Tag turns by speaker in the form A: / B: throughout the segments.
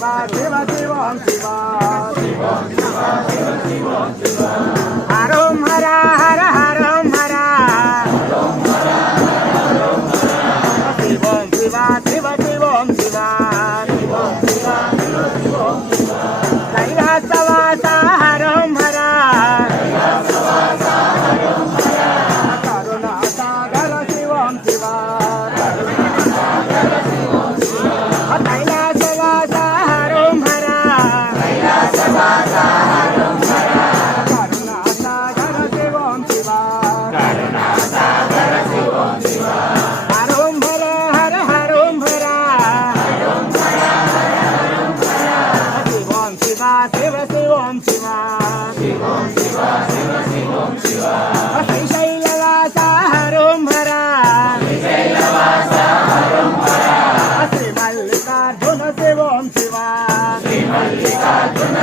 A: சிவா சிவா சிவா சிவா சிவா சிவா சிவா அரோமா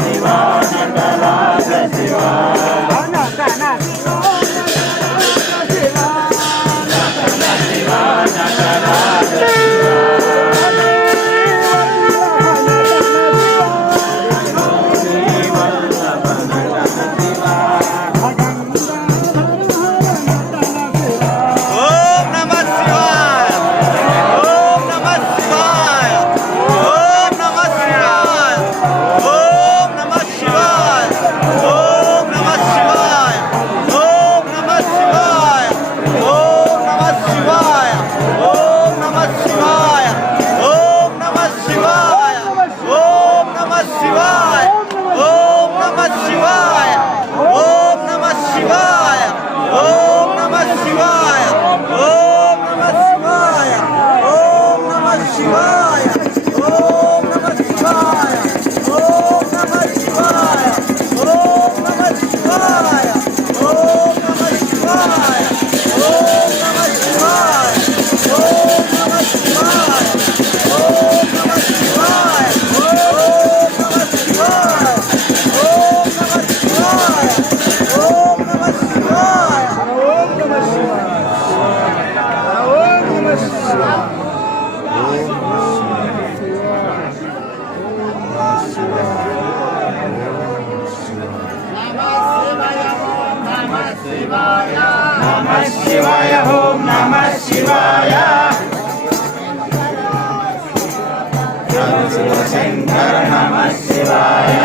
A: சிவா சங்கராஜ சிவா. శివశంకర నమ శివాయ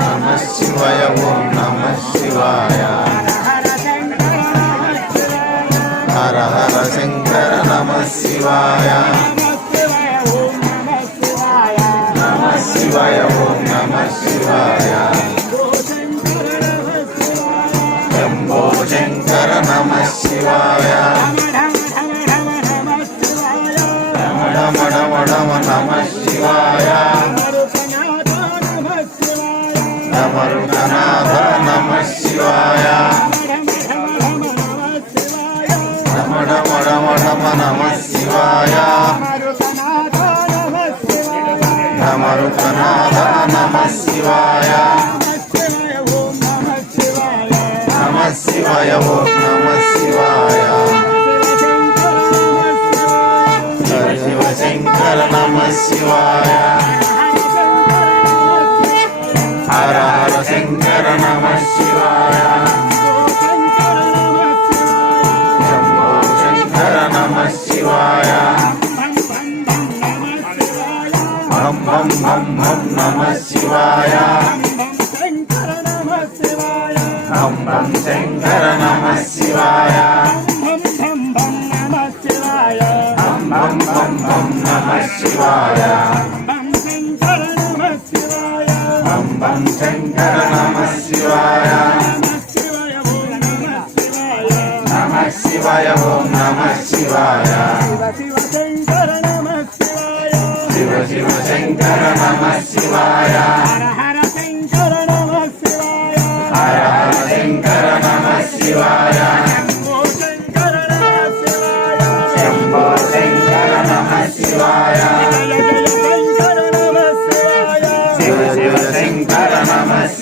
A: నమ శివాయ ఓం నమ శివాయ హర
B: హర శంకర నమ శివాయ
A: నమ శివాయ ఓం నమ శివాయ
B: నమ శివాయ.
A: నమ నమ నమ శివాయ. నమ నమ నమ శివాయ. శంకర నమ శివాయ హర హర శంకర నమ శివాయ శంభో శంకర నమ శివాయ హం హం హం హం నమ శివాయ హం హం శంకర నమ శివాయ ఓం నమ శివాయ అంబం శంకర నమ శివాయ నమ శివాయ ఓం నమ శివాయ శివ శివ శంకర నమ శివాయ